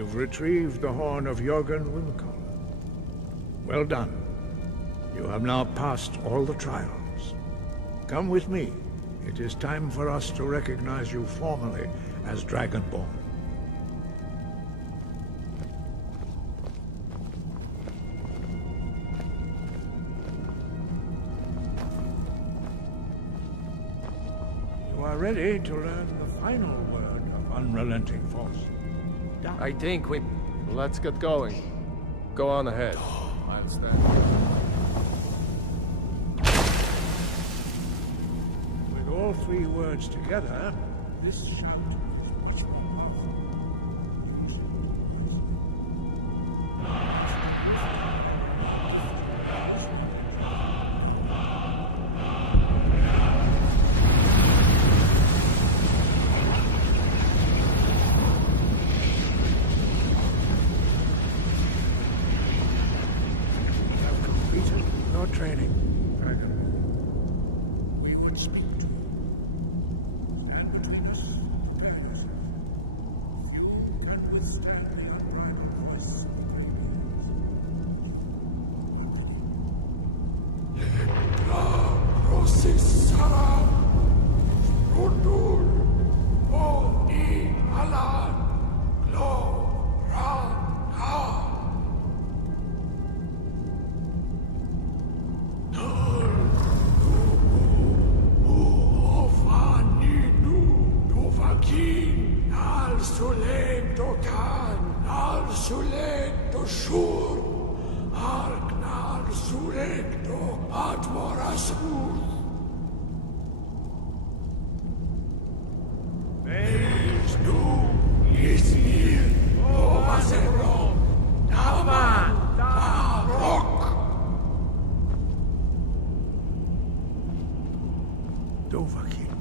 You've retrieved the horn of Jürgen Wimkel. Well done. You have now passed all the trials. Come with me. It is time for us to recognize you formally as Dragonborn. You are ready to learn the final word of unrelenting force. I think we... Let's get going. Go on ahead. I'll stand. With all three words together, this shout is which your training, Dragon. We would speak to you. Stand between us, prepare yourself. You can withstand the unrivaled voice of the great Dovahkiin,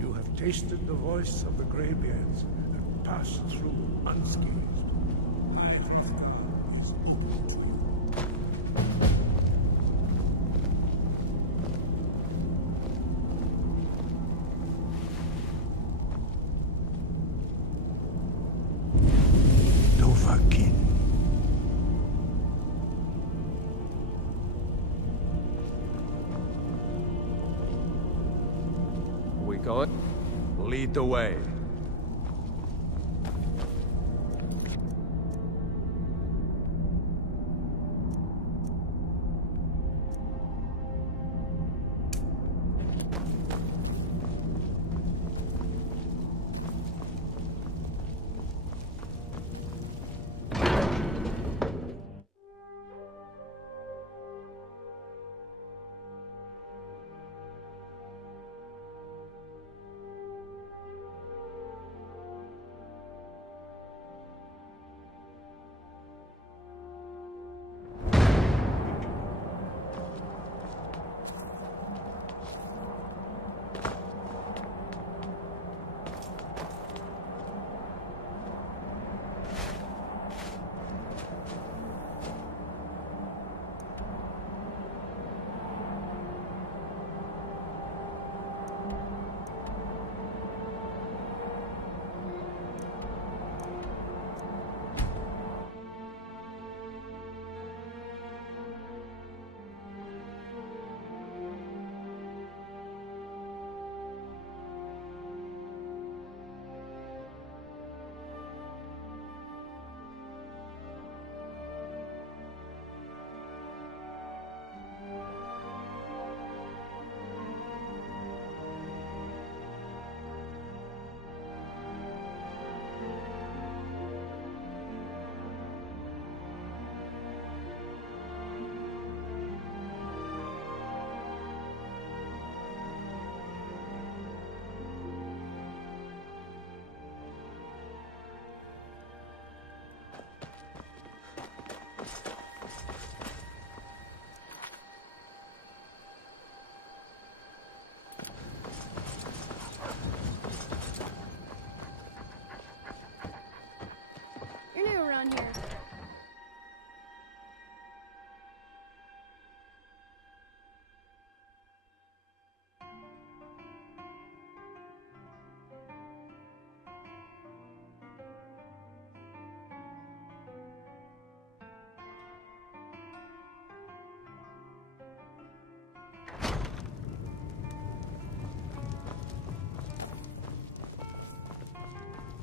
you have tasted the voice of the Greybeards and passed through unscathed. My Hrothgar is equal to you. Dovahkiin. We going? Lead the way.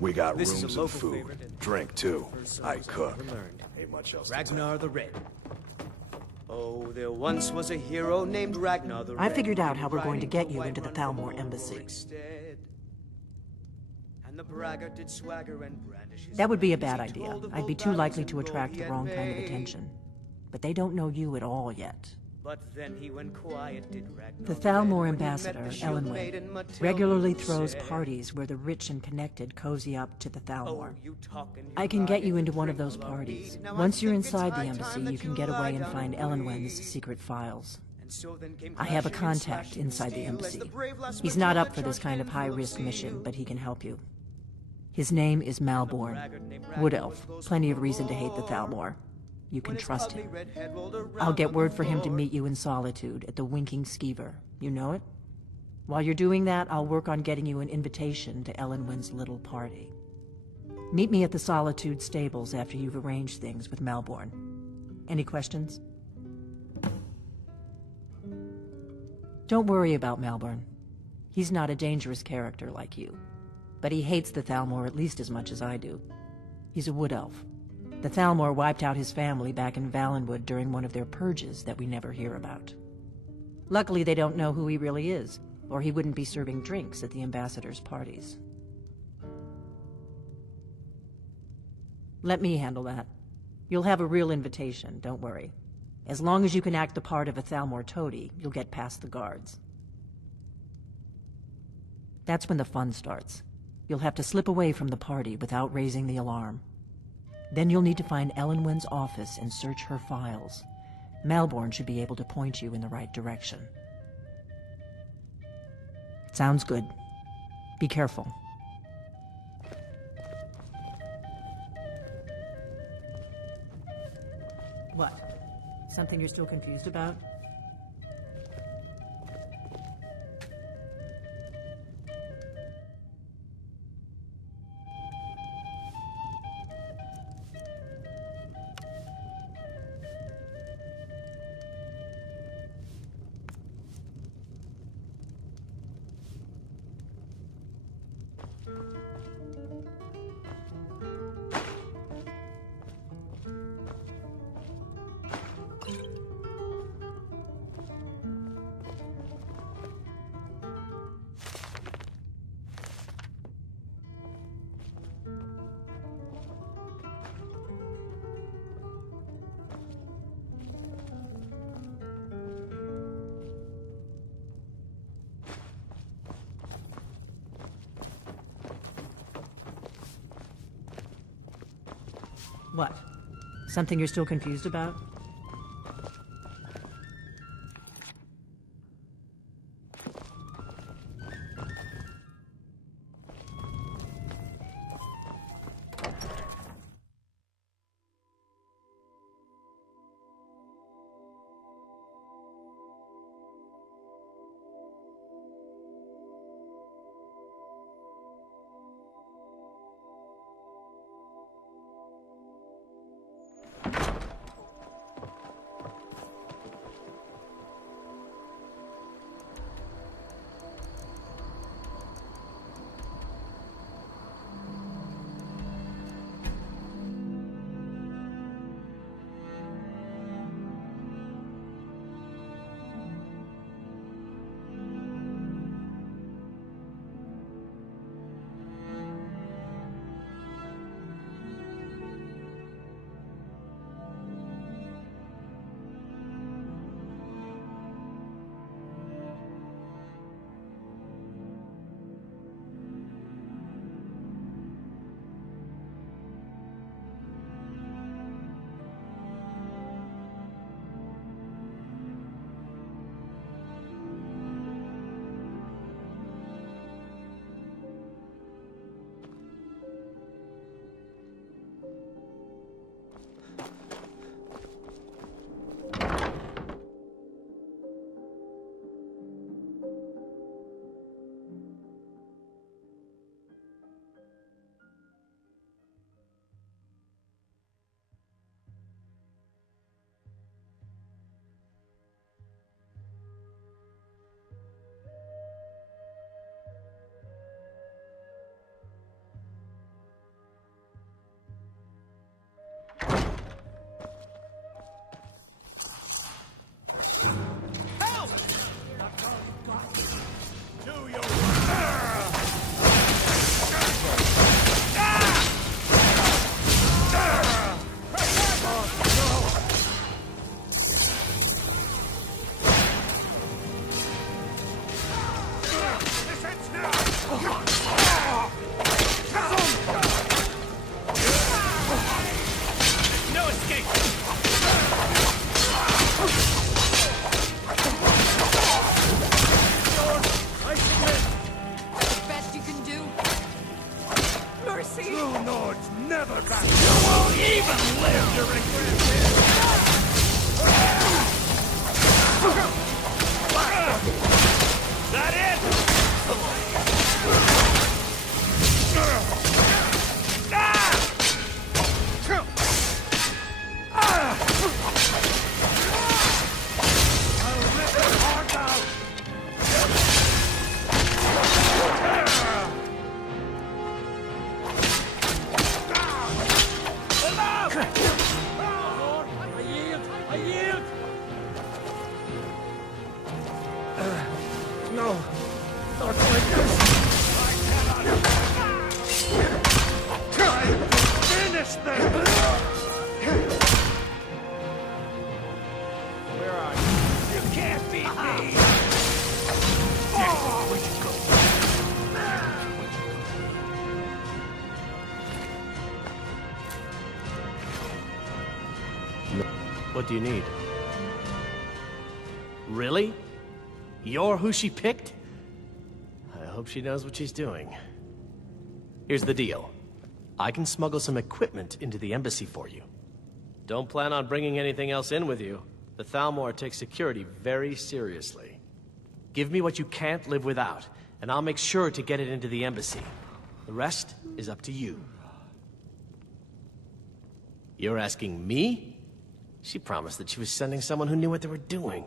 We got This is a rooms local and food. favorite and Drink, too. first I songs cook. ever learned. Ain't much else to Ragnar the Red. Oh, there once was a hero named Ragnar the Red. I figured out how we're going to riding get you white into the run Thalmor from embassy. Ulrikstead. And the braggart did swagger and brandish his That would be a weapons. bad He idea. told of I'd be old too likely battles to and attract gold the he wrong had kind of made. attention. But they don't know you at all yet. But then he went quiet, did Ragnar The Red, Thalmor when he met ambassador, the shield maiden Elenwen, Matilda, regularly who throws said, parties where the rich and connected cozy up to the "Oh, Thalmor. you talk and you I can lie get and you you into one of drink those a lot parties. mead. Now I Once you're think it's inside the high embassy, time you that can you get lie away and down find and Elenwen's bleed." secret files. And so then came I have a crashing and contact slashing inside the steel as embassy. the brave lass He's not Matilda up for this charged kind of in full high-risk steel. mission, but he can help you. His name is Malborn. braggart named Ragnar Wood was Elf. close Plenty to of the reason to hate the Lord. Thalmor. You can When his trust ugly him. red head rolled I'll around get on word the for him to floor. meet you in Solitude at the Winking Skeever. You know it? While you're doing that, I'll work on getting you an invitation to Elenwen's little party. Meet me at the Solitude stables after you've arranged things with Malborn. Any questions? Don't worry about Malborn. He's not a dangerous character like you. But he hates the Thalmor at least as much as I do. He's a wood elf. The Thalmor wiped out his family back in Valenwood during one of their purges that we never hear about. Luckily, they don't know who he really is, or he wouldn't be serving drinks at the ambassador's parties. Let me handle that. You'll have a real invitation, don't worry. As long as you can act the part of a Thalmor toady, you'll get past the guards. That's when the fun starts. You'll have to slip away from the party without raising the alarm. Then you'll need to find Elenwen's office and search her files. Malborn should be able to point you in the right direction. Sounds good. Be careful. What? Something you're still confused about? What? Something you're still confused about? cowards never back. You won't even live to regret this. That it? I'll rip your heart out. No, not like this. Finish them! Where are you? You can't beat me! What do you need? Really? You're who she picked? I hope she knows what she's doing. Here's the deal. I can smuggle some equipment into the embassy for you. Don't plan on bringing anything else in with you. The Thalmor takes security very seriously. Give me what you can't live without, and I'll make sure to get it into the embassy. The rest is up to you. You're asking me? She promised that she was sending someone who knew what they were doing.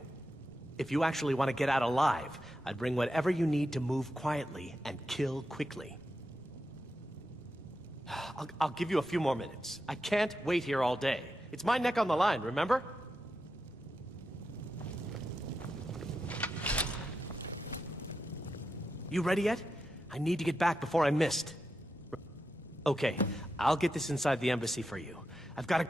If you actually want to get out alive, I'd bring whatever you need to move quietly and kill quickly. I'll give you a few more minutes. I can't wait here all day. It's my neck on the line, remember? You ready yet? I need to get back before I'm missed. Okay, I'll get this inside the embassy for you. I've got to...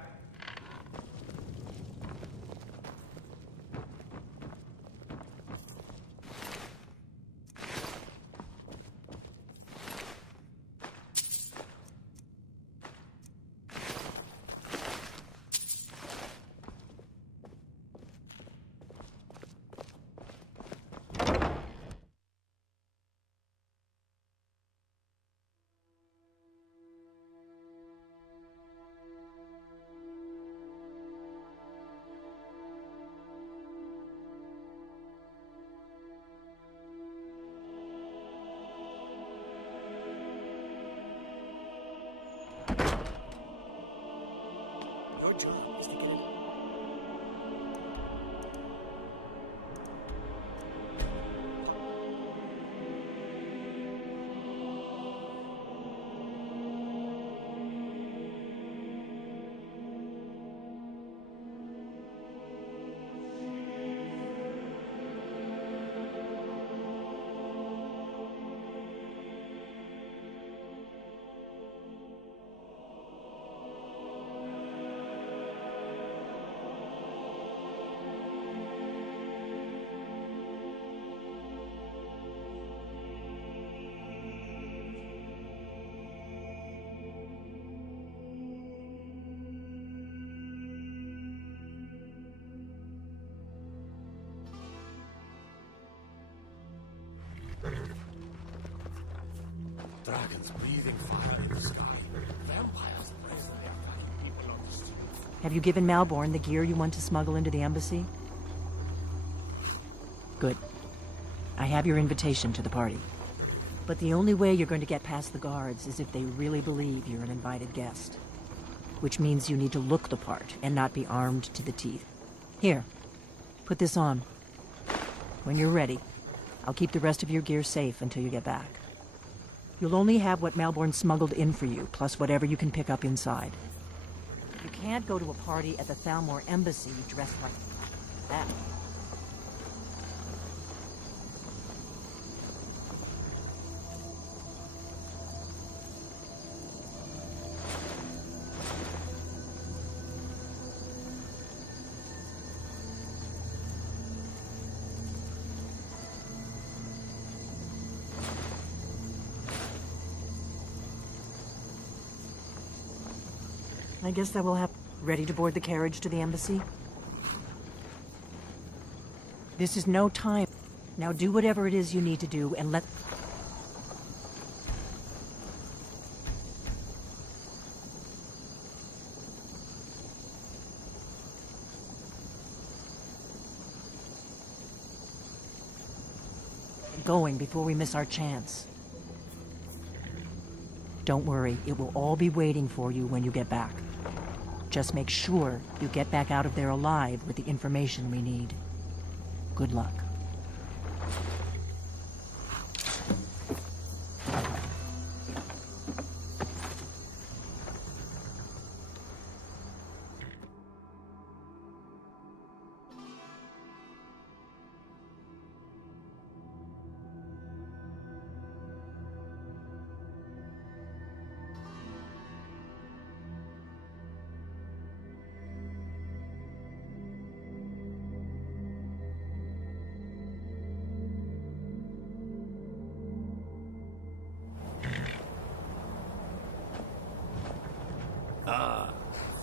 Dragons breathing fire in the sky. Vampires brazenly attacking people on the street. Have you given Malborn the gear you want to smuggle into the embassy? Good. I have your invitation to the party. But the only way you're going to get past the guards is if they really believe you're an invited guest. Which means you need to look the part and not be armed to the teeth. Here, put this on. When you're ready, I'll keep the rest of your gear safe until you get back. You'll only have what Malborn smuggled in for you, plus whatever you can pick up inside. You can't go to a party at the Thalmor embassy dressed like that. I guess that will have... Ready to board the carriage to the embassy? This is no time. Now do whatever it is you need to do and let... get going before we miss our chance. Don't worry, it will all be waiting for you when you get back. Just make sure you get back out of there alive with the information we need. Good luck.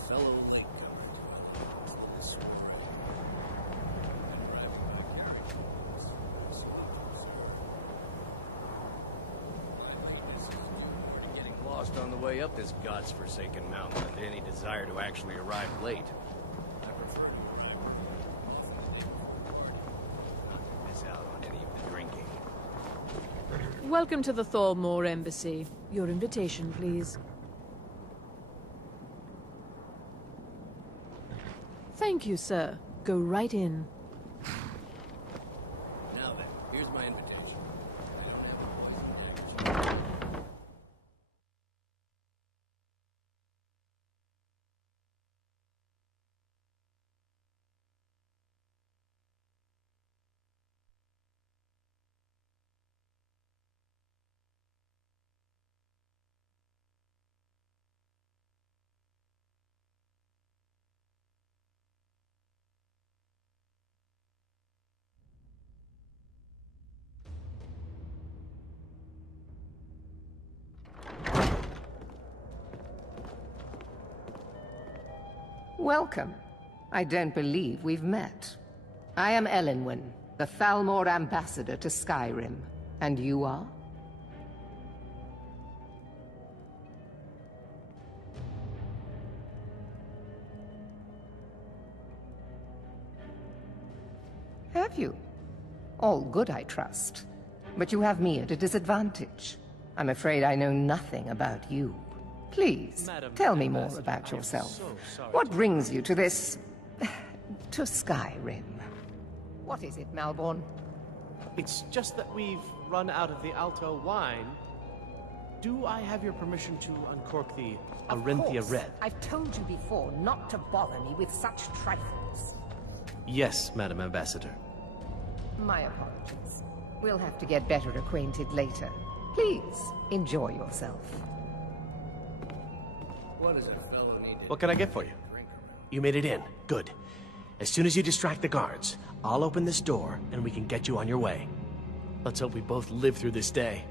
Fellow late Getting lost on the way up this god's-forsaken mountain and any desire to actually arrive late. I prefer to arrive early, Not to miss out on any of the drinking. Welcome to the Thalmor Embassy. Your invitation, please. Thank you, sir. Go right in. Now then, here's my invitation. Welcome. I don't believe we've met. I am Elenwen, the Thalmor ambassador to Skyrim. And you are? Have you? All good, I trust. But you have me at a disadvantage. I'm afraid I know nothing about you. Please, Madam tell me more Ambassador, about I am yourself. so sorry What to- brings you to this... to Skyrim? What is it, Malborn? It's just that we've run out of the Alto wine. Do I have your permission to uncork the Of Arinthia course. Red? I've told you before not to bother me with such trifles. Yes, Madam Ambassador. My apologies. We'll have to get better acquainted later. Please, enjoy yourself. What does a fellow need to What can I get for you? You made it in. Good. As soon as you distract the guards, I'll open this door and we can get you on your way. Let's hope we both live through this day.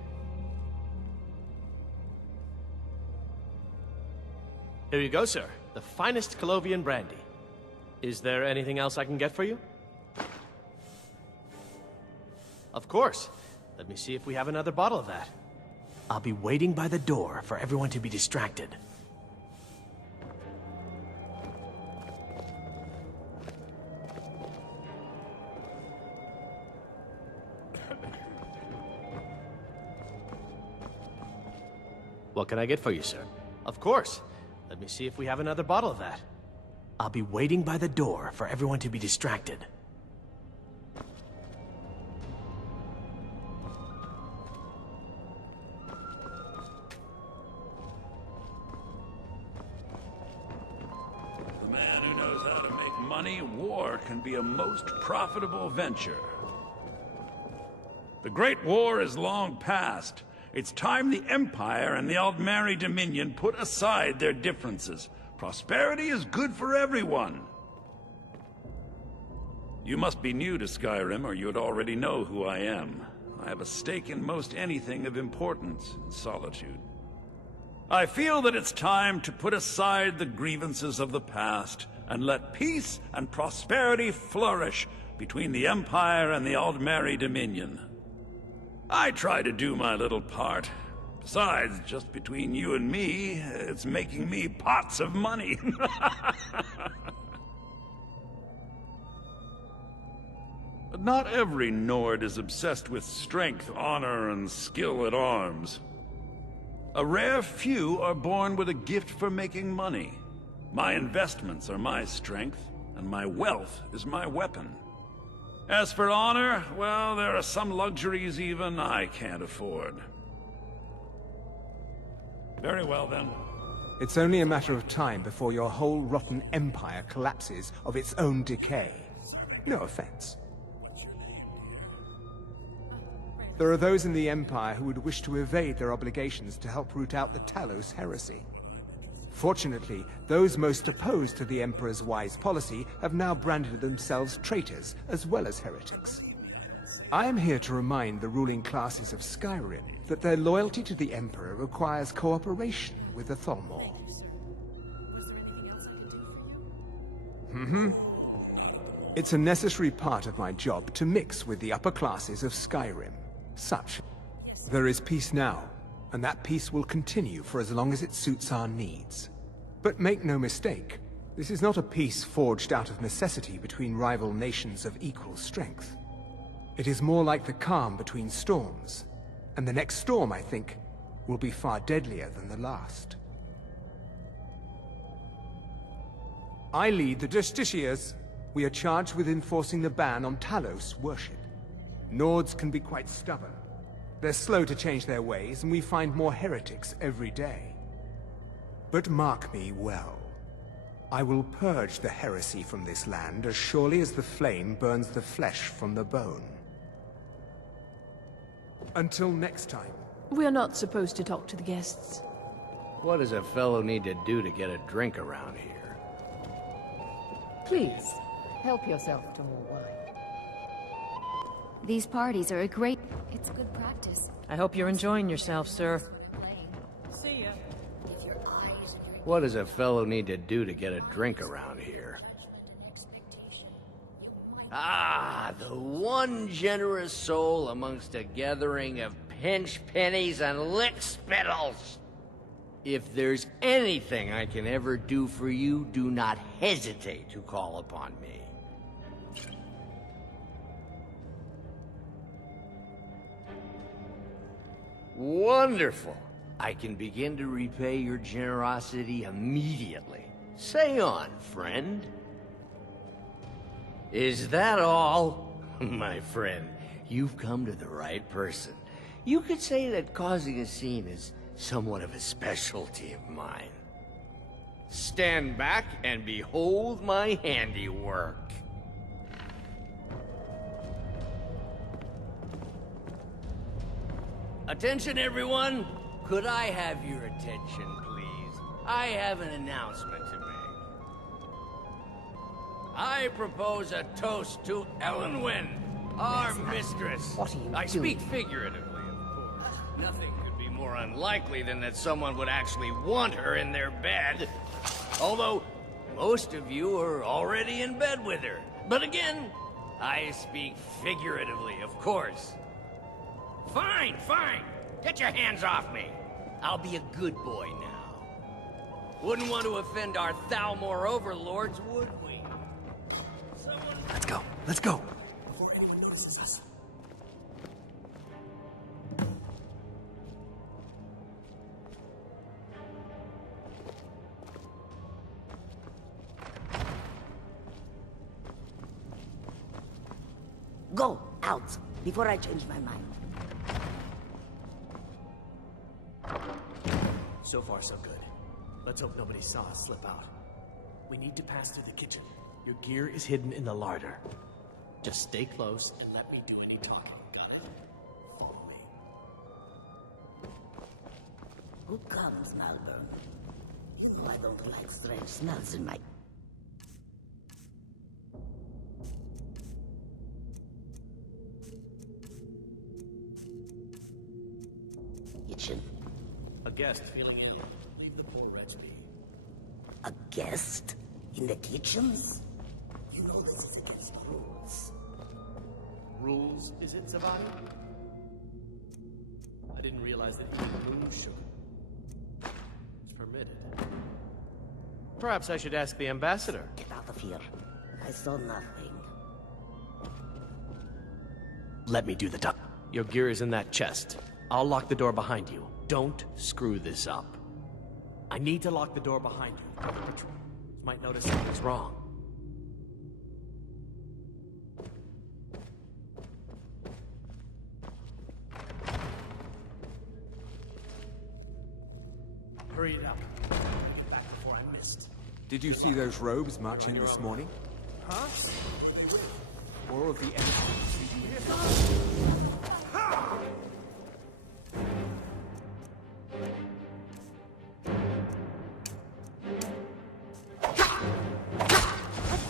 Here you go, sir. The finest Colovian brandy. Is there anything else I can get for you? Of course. Let me see if we have another bottle of that. I'll be waiting by the door for everyone to be distracted. What can I get for you, sir? Of course. Let me see if we have another bottle of that. I'll be waiting by the door for everyone to be distracted. The man who knows how to make money, war can be a most profitable venture. The Great War is long past. It's time the Empire and the Aldmeri Dominion put aside their differences. Prosperity is good for everyone. You must be new to Skyrim, or you'd already know who I am. I have a stake in most anything of importance in Solitude. I feel that it's time to put aside the grievances of the past and let peace and prosperity flourish between the Empire and the Aldmeri Dominion. I try to do my little part. Besides, just between you and me, it's making me pots of money. But not every Nord is obsessed with strength, honor, and skill at arms. A rare few are born with a gift for making money. My investments are my strength, and my wealth is my weapon. As for honor, well, there are some luxuries even I can't afford. Very well, then. It's only a matter of time before your whole rotten empire collapses of its own decay. No offense. There are those in the Empire who would wish to evade their obligations to help root out the Talos heresy. Fortunately, those most opposed to the Emperor's wise policy have now branded themselves traitors as well as heretics. I am here to remind the ruling classes of Skyrim that their loyalty to the Emperor requires cooperation with the Thalmor. It's a necessary part of my job to mix with the upper classes of Skyrim. Such. There is peace now, and that peace will continue for as long as it suits our needs. But make no mistake, this is not a peace forged out of necessity between rival nations of equal strength. It is more like the calm between storms, and the next storm, I think, will be far deadlier than the last. I lead the Justiciars. We are charged with enforcing the ban on Talos worship. Nords can be quite stubborn. They're slow to change their ways, and we find more heretics every day. But mark me well. I will purge the heresy from this land as surely as the flame burns the flesh from the bone. Until next time. We're not supposed to talk to the guests. What does a fellow need to do to get a drink around here? Please, help yourself to more wine. These parties are a great... It's good practice. I hope you're enjoying yourself, sir. See ya. What does a fellow need to do to get a drink around here? Ah, the one generous soul amongst a gathering of pinch pennies and lick spittles. If there's anything I can ever do for you, do not hesitate to call upon me. Wonderful. I can begin to repay your generosity immediately. Say on, friend. Is that all? My friend, you've come to the right person. You could say that causing a scene is somewhat of a specialty of mine. Stand back and behold my handiwork. Attention, everyone! Could I have your attention, please? I have an announcement to make. I propose a toast to Elenwen, our mistress. What are you I doing? speak figuratively, of course. Nothing could be more unlikely than that someone would actually want her in their bed. Although, most of you are already in bed with her. But again, I speak figuratively, of course. Fine, fine. Get your hands off me. I'll be a good boy now. Wouldn't want to offend our Thalmor overlords, would we? Let's go. Let's go. Before anyone notices us. Go, out, before I change my mind. So far, so good. Let's hope nobody saw us slip out. We need to pass through the kitchen. Your gear is hidden in the larder. Just stay close and let me do any talking. Got it? Follow me. Who comes, Malvern? You know I don't like strange smells in my... kitchen. A guest feeling ill. Leave the poor wretch be. A guest? In the kitchens? You know this is against the rules. Rules, is it, Zavadi? I didn't realize that eating moon sugar was permitted. Perhaps I should ask the ambassador. Get out of here. I saw nothing. let me do the top. Your gear is in that chest. I'll lock the door behind you. Don't screw this up. I need to lock the door behind you. Patrols might notice something's wrong. Hurry it up. Get back before I missed. Did you see those robes march in this morning? Huh? All of the enemies.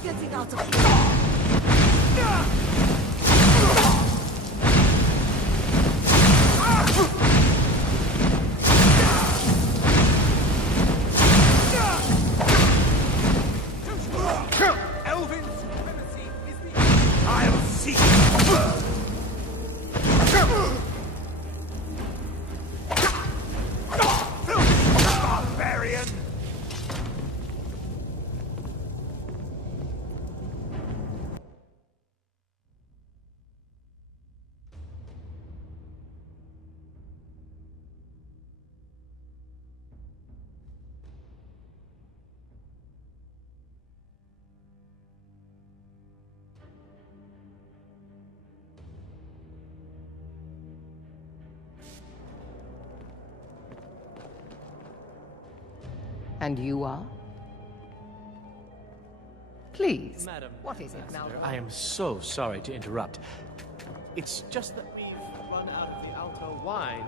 Getting out of here. Elvin supremacy is the... I'll see. Barbarian! And you are? Please. Madam, What is it now? I am so sorry to interrupt. It's just that we've run out of the Alto wine.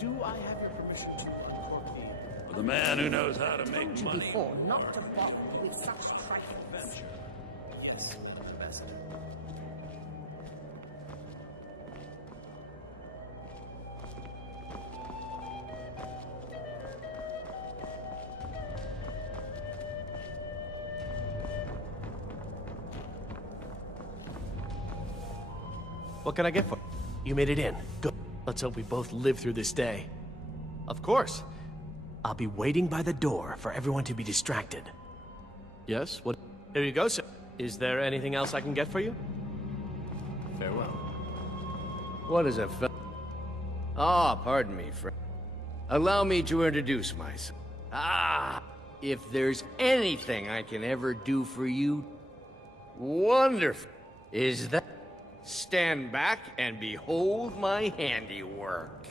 Do I have your permission to uncork the... For the man who knows how to make Told you money. before not to bother me with such trifles. Yes, Ambassador. What can I get for you? You made it in. Good. Let's hope we both live through this day. Of course. I'll be waiting by the door for everyone to be distracted. Yes? What? Here you go, sir. Is there anything else I can get for you? Farewell. What is a pardon me, friend. Allow me to introduce myself. If there's anything I can ever do for you, wonderful, is that stand back and behold my handiwork.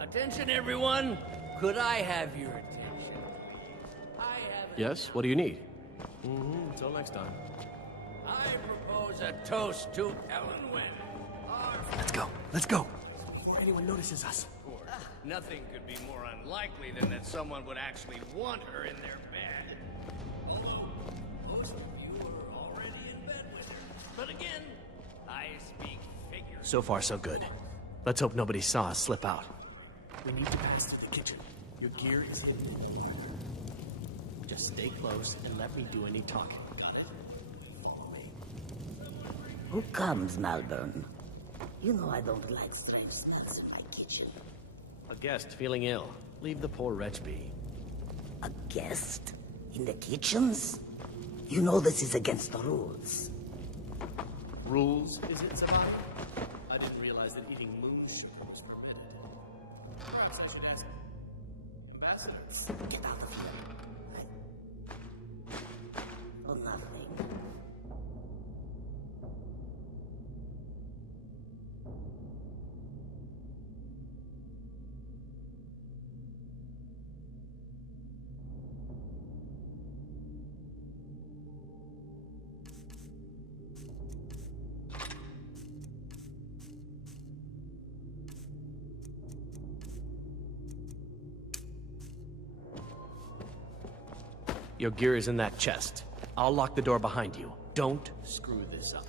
Attention, everyone. Could I have your attention, please? I have... Yes? What do you need? Until next time. I propose a toast to Ellen Wynn. Let's go. Let's go. Before anyone notices us. Of course, nothing could be more unlikely than that someone would actually want her in their bed. Although, most of you are already in bed with her. But again, I speak figures. So far, so good. Let's hope nobody saw us slip out. We need to pass through the kitchen. Your gear is hidden. Just stay close and let me do any talking. Got it? Follow me. Who comes, Malvern? You know I don't like strange smells in my kitchen. A guest feeling ill. Leave the poor wretch be. A guest? In the kitchens? You know this is against the rules. Rules? Is it, Savannah? I didn't realize that eating moon sugar was forbidden. Perhaps I should ask. Ambassador? Get out of here. Oh, nothing. Your gear is in that chest. I'll lock the door behind you. Don't screw this up.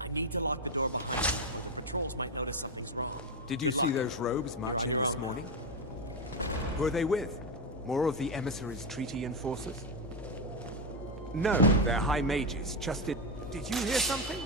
I need to lock the door behind you. Patrols might notice something's wrong. Did you see those rogues march in this morning? Who are they with? More of the emissaries' treaty enforcers? No, they're high mages. Just did you hear something?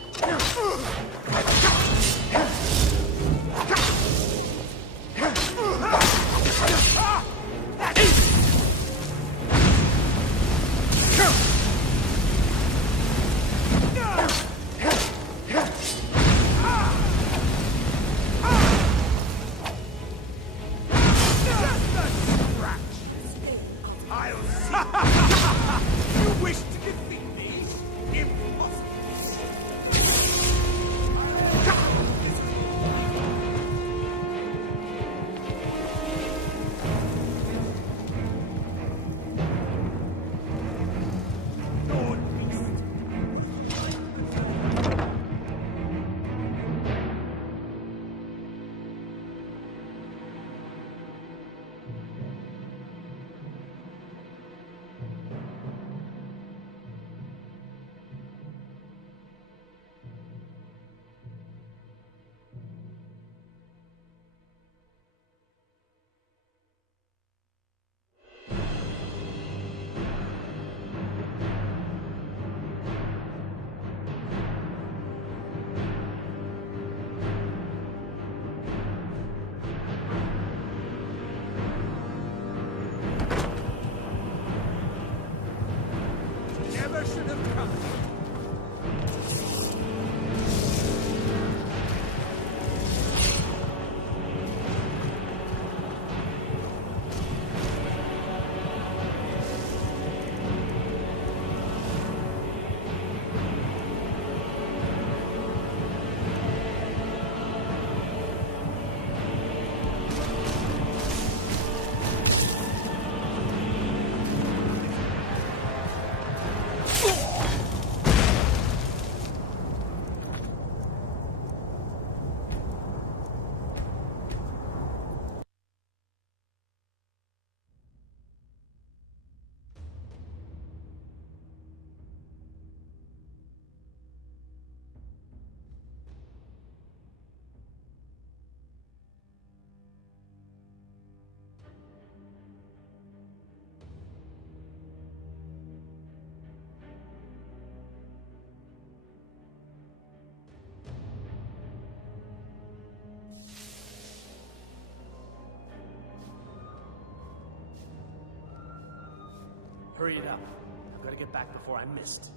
Hurry it up. I've got to get back before I'm missed.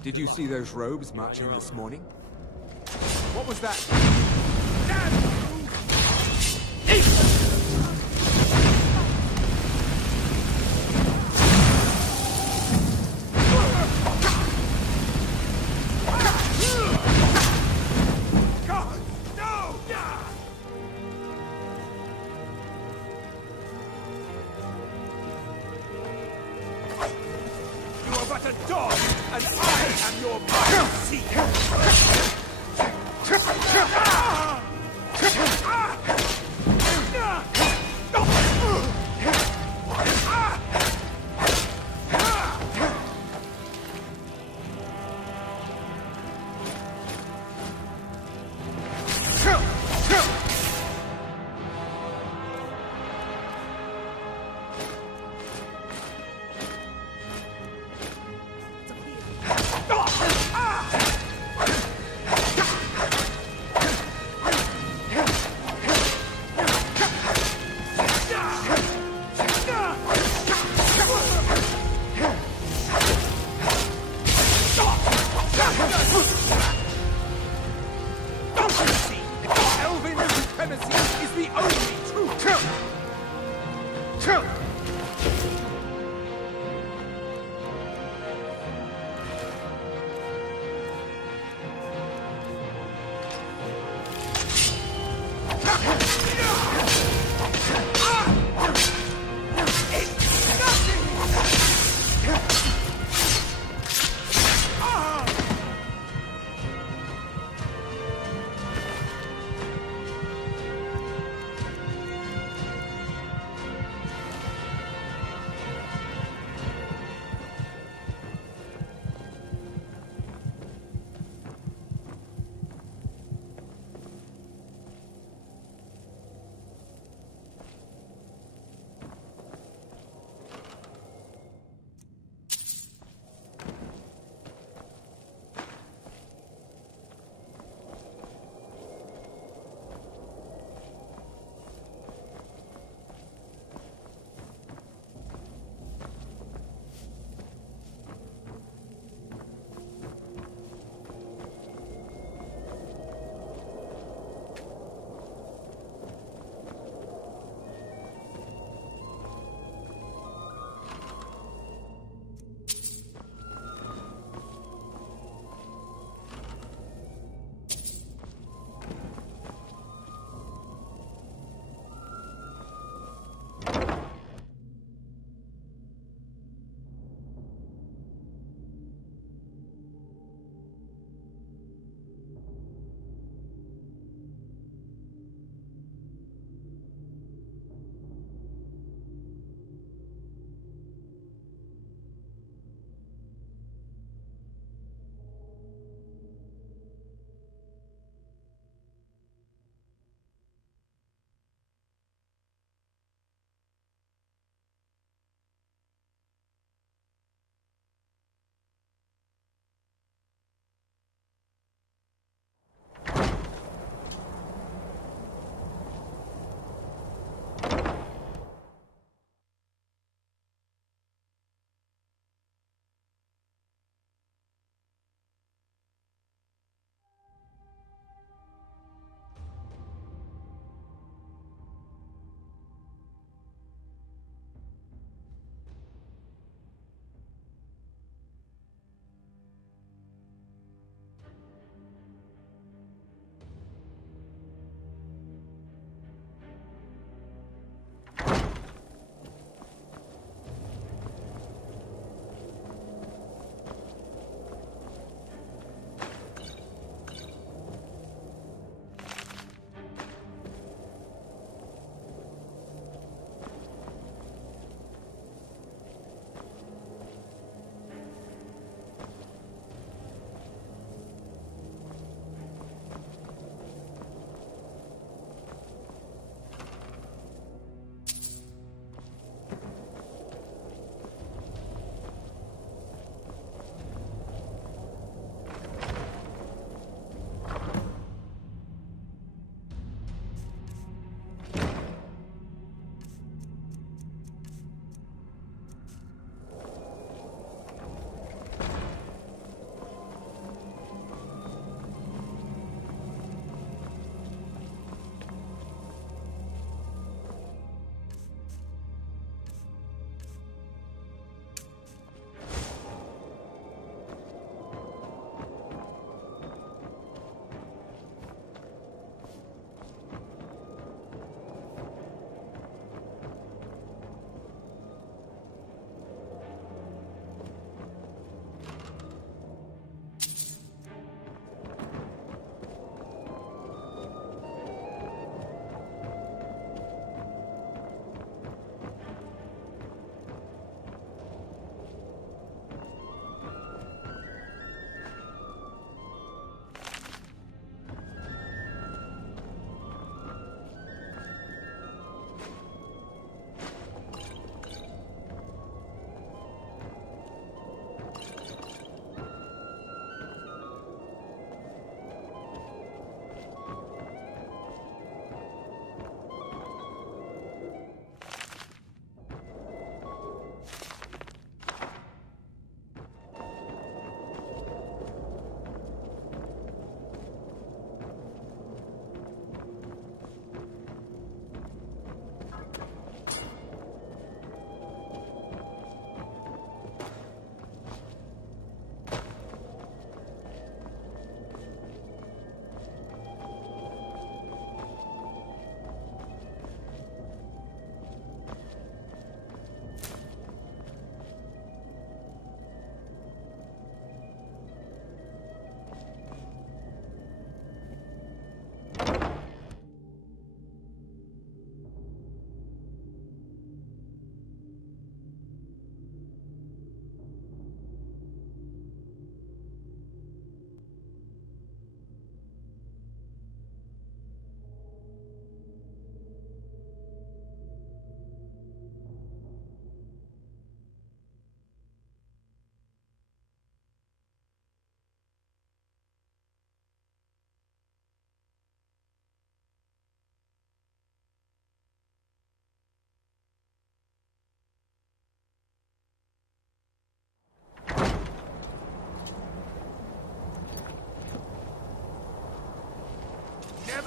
Did you see those rogues marching this morning? What was that? God, no! You are but a dog, and I am your mighty seat!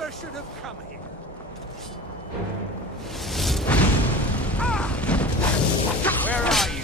never should have come here. Where are you?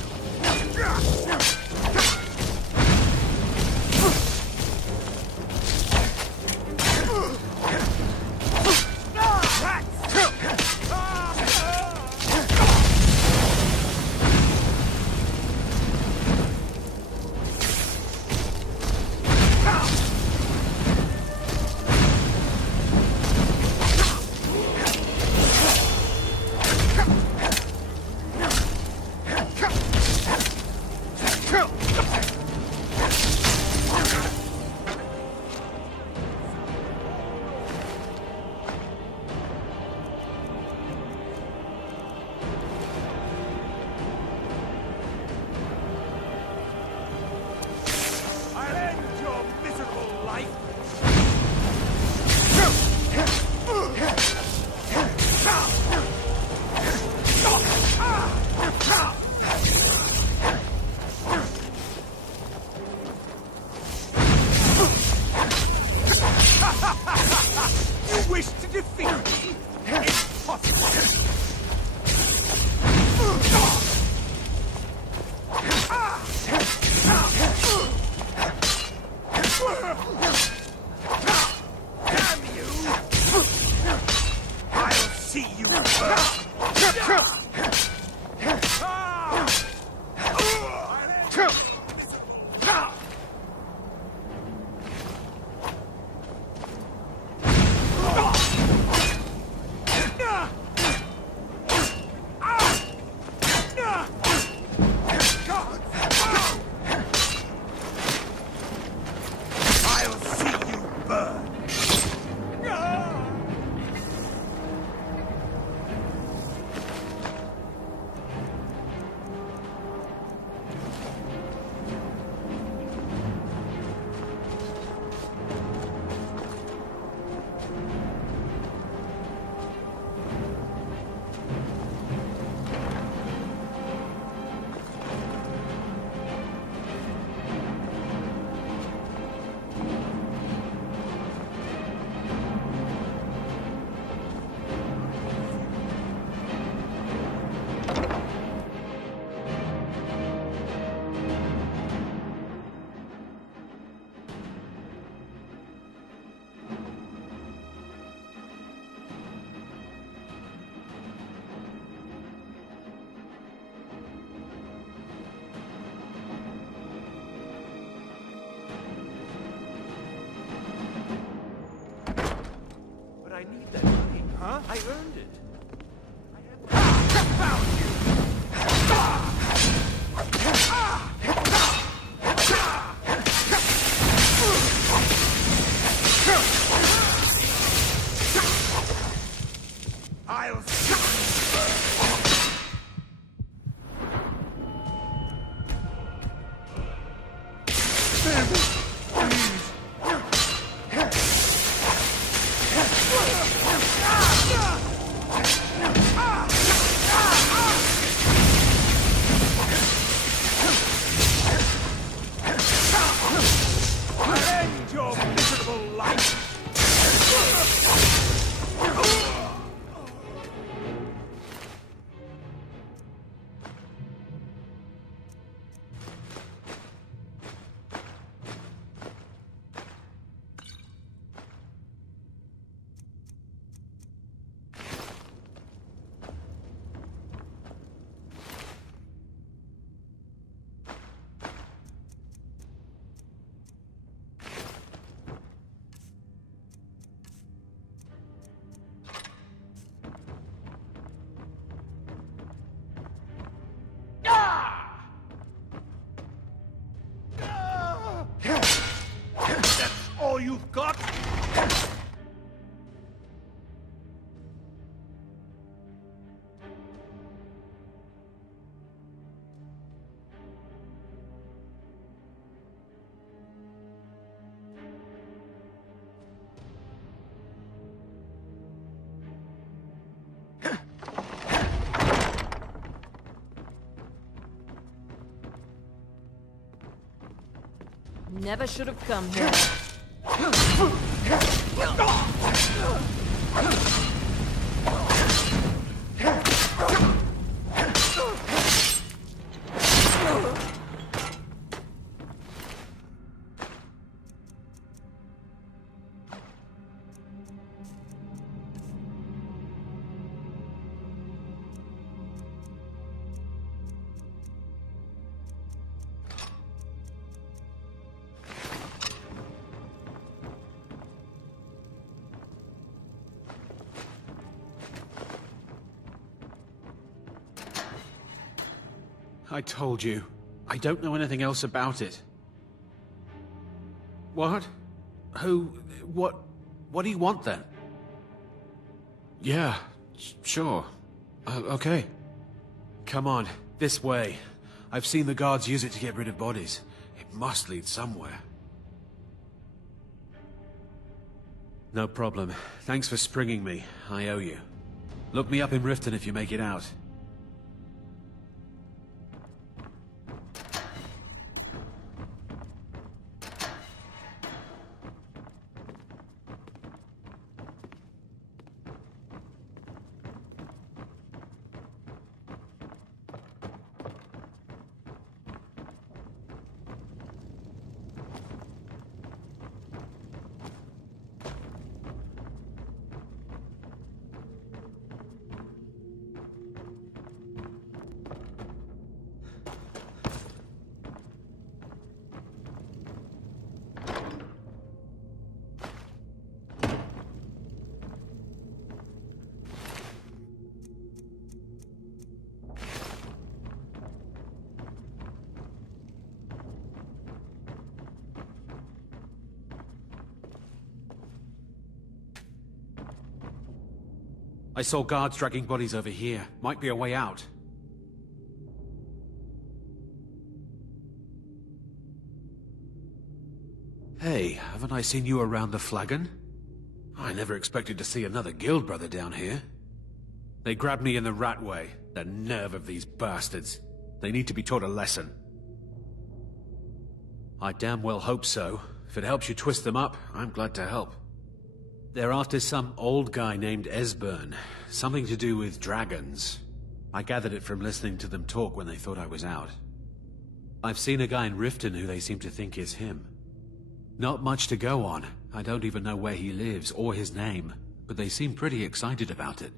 You wish to defeat me? Impossible! Damn you! I'll see you I need that money. Huh? I earned it. I'll end your miserable life! That's all you've got? Never should have come here. I told you. I don't know anything else about it. What? Who? What do you want then? Yeah, sure. Okay. Come on, this way. I've seen the guards use it to get rid of bodies. It must lead somewhere. No problem. Thanks for springing me. I owe you. Look me up in Riften if you make it out. I saw guards dragging bodies over here. Might be a way out. Hey, haven't I seen you around the flagon? I never expected to see another guild brother down here. They grabbed me in the Ratway. The nerve of these bastards. They need to be taught a lesson. I damn well hope so. If it helps you twist them up, I'm glad to help. They're after some old guy named Esbern. Something to do with dragons. I gathered it from listening to them talk when they thought I was out. I've seen a guy in Riften who they seem to think is him. Not much to go on. I don't even know where he lives or his name, but they seem pretty excited about it.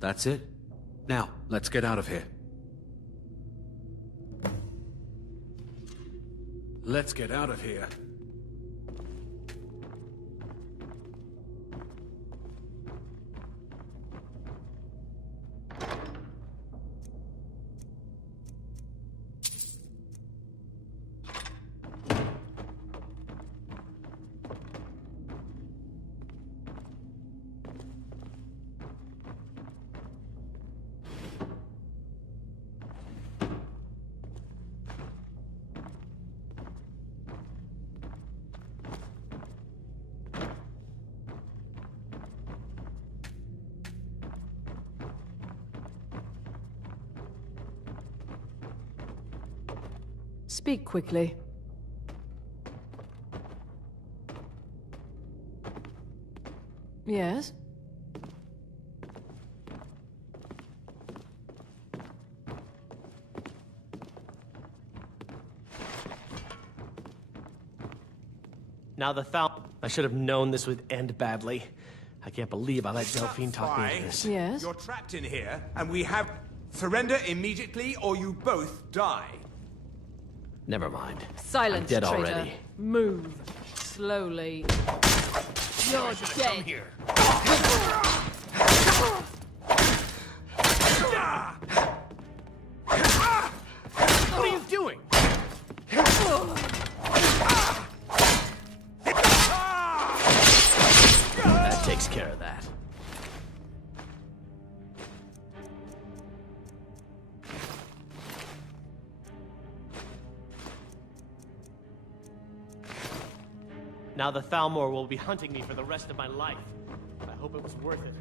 That's it. Now, let's get out of here. Let's get out of here. Speak quickly. Yes? Now the I should have known this would end badly. I can't believe how that Delphine talked me into this. Yes? You're trapped in here, and we have... Surrender immediately, or you both die. Never mind. Silence, I'm dead traitor. already. Move. Slowly. You're dead. Here. What are you doing? That takes care of that. Now the Thalmor will be hunting me for the rest of my life. I hope it was worth it.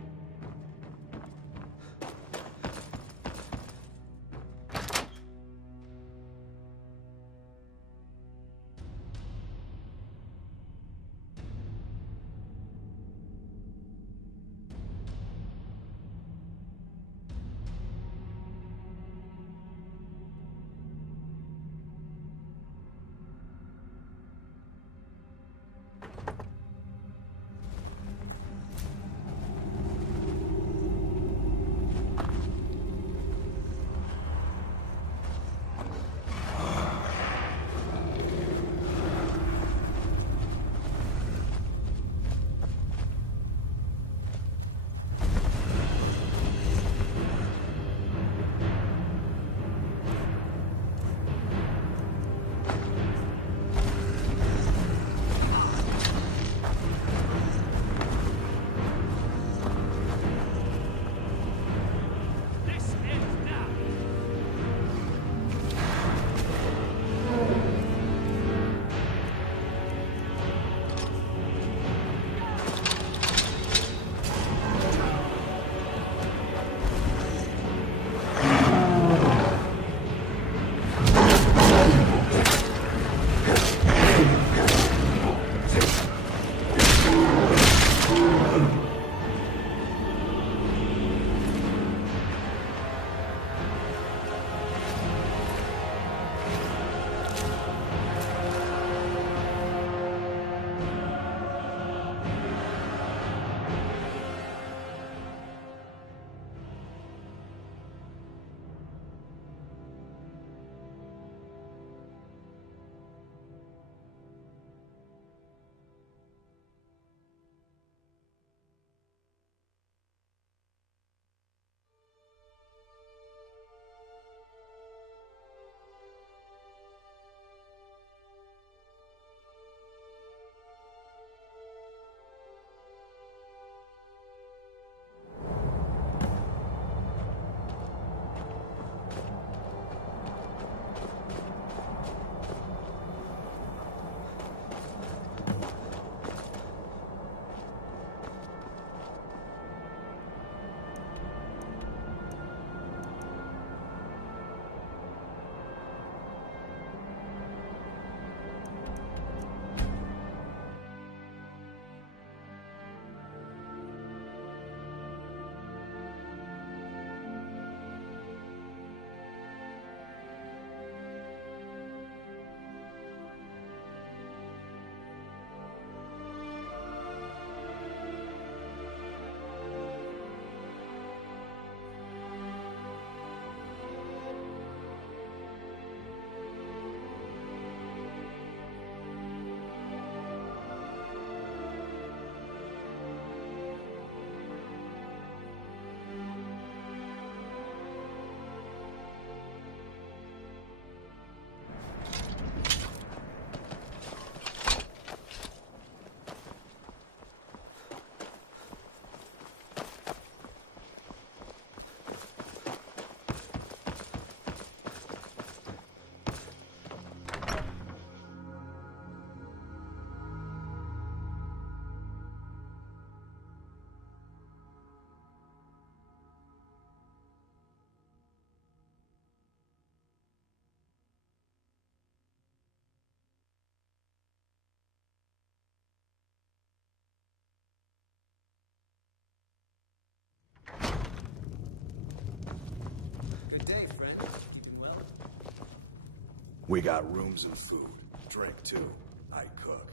We got rooms and food. Drink, too. I cook.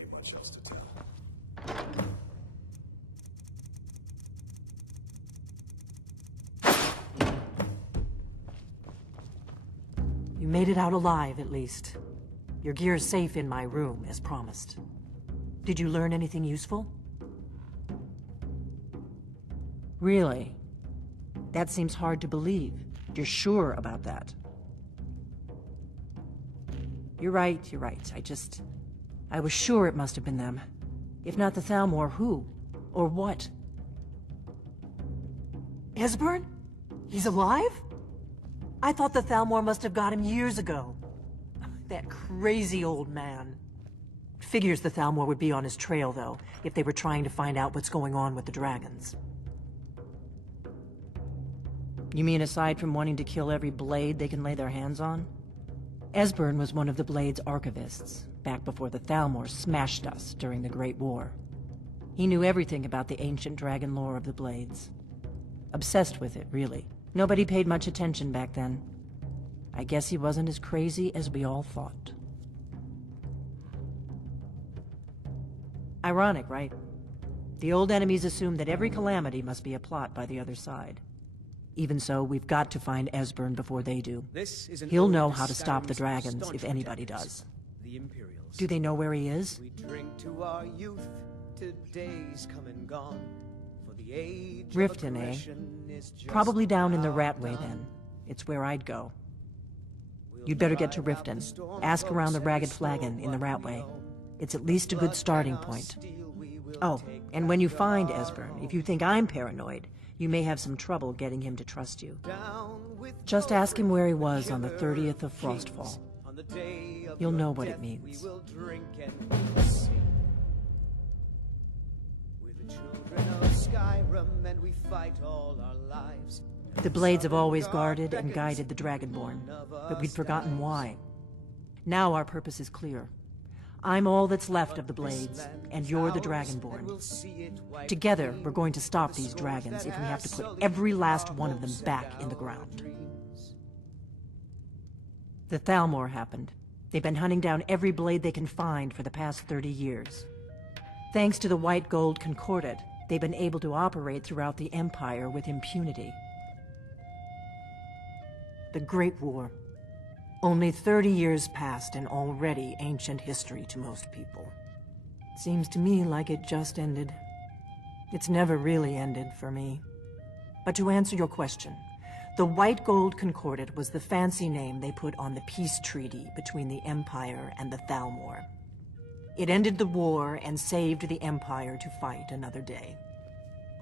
Ain't much else to tell. You made it out alive, at least. Your gear's safe in my room, as promised. Did you learn anything useful? Really? That seems hard to believe. You're sure about that? You're right. I was sure it must have been them. If not the Thalmor, who? Or what? Esbern? He's alive? I thought the Thalmor must have got him years ago. That crazy old man. Figures the Thalmor would be on his trail, though, if they were trying to find out what's going on with the dragons. You mean aside from wanting to kill every blade they can lay their hands on? Esbern was one of the Blade's archivists, back before the Thalmor smashed us during the Great War. He knew everything about the ancient dragon lore of the Blades. Obsessed with it, really. Nobody paid much attention back then. I guess he wasn't as crazy as we all thought. Ironic, right? The old enemies assumed that every calamity must be a plot by the other side. Even so, we've got to find Esbern before they do. He'll know how to stop the dragons, if anybody does. The Imperials. Do they know where he is? We drink to our youth, to days come and gone. For the age Riften, eh? Probably down in the Ratway, then. It's where I'd go. You'd better get to Riften. Ask around the Ragged Flagon in the Ratway. It's at least a good starting point. Oh, and when you find Esbern, if you think I'm paranoid, you may have some trouble getting him to trust you. Just ask him where he was on the 30th of Frostfall. You'll know what it means. We're the children of Skyrim, and we fight all our lives. The Blades have always guarded and guided the Dragonborn, but we'd forgotten why. Now our purpose is clear. I'm all that's left of the Blades, and you're the Dragonborn. Together, we're going to stop these dragons if we have to put every last one of them back in the ground. The Thalmor happened. They've been hunting down every blade they can find for the past 30 years. Thanks to the White Gold Concordat, they've been able to operate throughout the Empire with impunity. The Great War. Only 30 years passed and already ancient history to most people. Seems to me like it just ended. It's never really ended for me. But to answer your question, the White Gold Concordat was the fancy name they put on the peace treaty between the Empire and the Thalmor. It ended the war and saved the Empire to fight another day.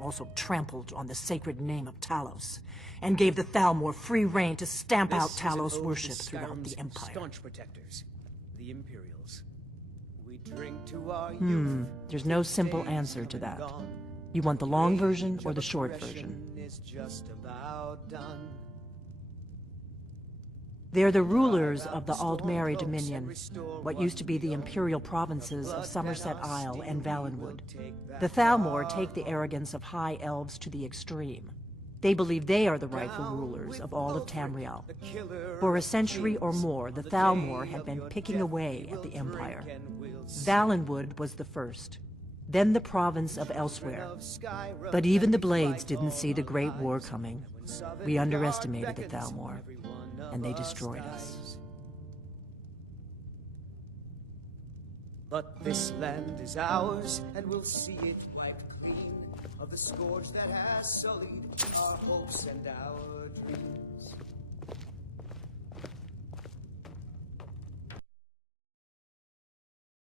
Also trampled on the sacred name of Talos, and gave the Thalmor free rein to stamp out Talos worship throughout the Empire. Staunch protectors, the Imperials. We drink to our youth. There's no simple answer to that. You want the long version or the short version? Is just about done. They're the rulers of the Aldmeri Dominion, what used to be the imperial provinces of Somerset Isle and Valenwood. The Thalmor take the arrogance of high elves to the extreme. They believe they are the rightful rulers of all of Tamriel. For a century or more, the Thalmor had been picking away at the Empire. Valenwood was the first, then the province of Elsewhere. But even the Blades didn't see the Great War coming. We underestimated the Thalmor, and they destroyed us. But this land is ours, and we'll see it wiped clean of the scourge that has sullied our hopes and our dreams.